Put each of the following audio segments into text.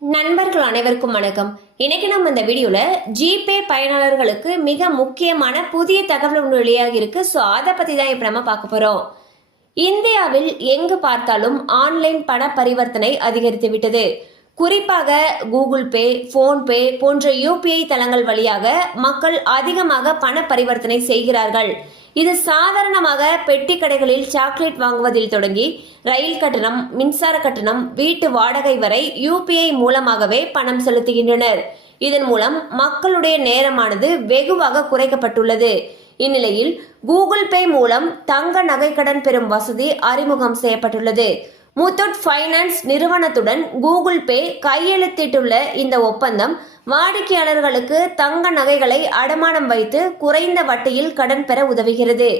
நண்பர்கள் அனைவருக்கும் வணக்கம். இன்னைக்கு நம்ம இந்த வீடியோல ஜிபே பயனாளர்களுக்கு மிக முக்கியமான புதிய தகவல் ஒன்று வெளியாகி இருக்கு. ஸோ அதை பத்தி தான் இப்ப நம்ம பார்க்க போறோம். இந்தியாவில் எங்கு பார்த்தாலும் ஆன்லைன் பண பரிவர்த்தனை அதிகரித்து விட்டது. குறிப்பாக கூகுள் பே, போன்பே போன்ற யூபிஐ தளங்கள் வழியாக மக்கள் அதிகமாக பண பரிவர்த்தனை செய்கிறார்கள். இது சாதாரணமாக பெட்டி கடைகளில் சாக்லேட் வாங்குவதில் தொடங்கி ரயில் கட்டணம், மின்சார கட்டணம், வீட்டு வாடகை வரை யூபிஐ மூலமாகவே பணம் செலுத்துகின்றனர். இதன் மூலம் மக்களுடைய நேரமானது வெகுவாக குறைக்கப்பட்டுள்ளது. இந்நிலையில் கூகுள் பே மூலம் தங்க நகை கடன் பெறும் வசதி அறிமுகம் செய்யப்பட்டுள்ளது. முத்தூட் ஃபைனான்ஸ் நிறுவனத்துடன் கூகுள் பே கையெழுத்திட்டுள்ள இந்த ஒப்பந்தம் வாடிக்கையாளர்களுக்கு தங்க நகைகளை அடமானம் வைத்து குறைந்த வட்டியில் கடன் பெற உதவுகிறது.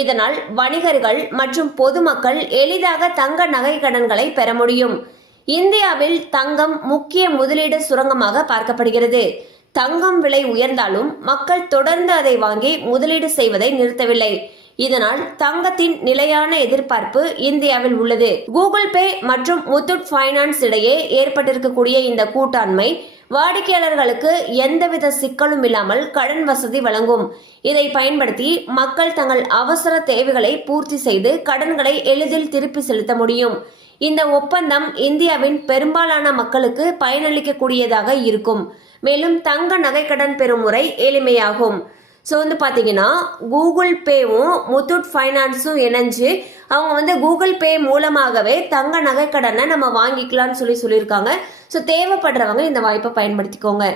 இதனால் வணிகர்கள் மற்றும் பொதுமக்கள் எளிதாக தங்க நகை கடன்களை பெற முடியும். இந்தியாவில் தங்கம் முக்கிய முதலீடு சுரங்கமாக பார்க்கப்படுகிறது. தங்கம் விலை உயர்ந்தாலும் மக்கள் தொடர்ந்து அதை வாங்கி முதலீடு செய்வதை நிறுத்தவில்லை. இதனால் தங்கத்தின் நிலையான எதிர்பார்ப்பு இந்தியாவில் உள்ளது. கூகுள் பே மற்றும் முத்தூட் ஃபைனான்ஸ் இடையே ஏற்பட்டிருக்கக்கூடிய இந்த கூட்டாண்மை வாடிக்கையாளர்களுக்கு எந்தவித சிக்கலும் இல்லாமல் கடன் வசதி வழங்கும். இதை பயன்படுத்தி மக்கள் தங்கள் அவசர தேவைகளை பூர்த்தி செய்து கடன்களை எளிதில் திருப்பி செலுத்த முடியும். இந்த ஒப்பந்தம் இந்தியாவின் பெரும்பாலான மக்களுக்கு பயனளிக்கக்கூடியதாக இருக்கும். மேலும் தங்க நகை கடன் பெறும் முறை எளிமையாகும். ஸோ பார்த்தீங்கன்னா கூகுள் பேவும் முத்தூட் ஃபைனான்ஸும் இணைஞ்சு அவங்க கூகுள் பே மூலமாகவே தங்க நகை கடனை நம்ம வாங்கிக்கலாம்னு சொல்லியிருக்காங்க. ஸோ தேவைப்படுறவங்க இந்த வாய்ப்பை பயன்படுத்திக்கோங்க.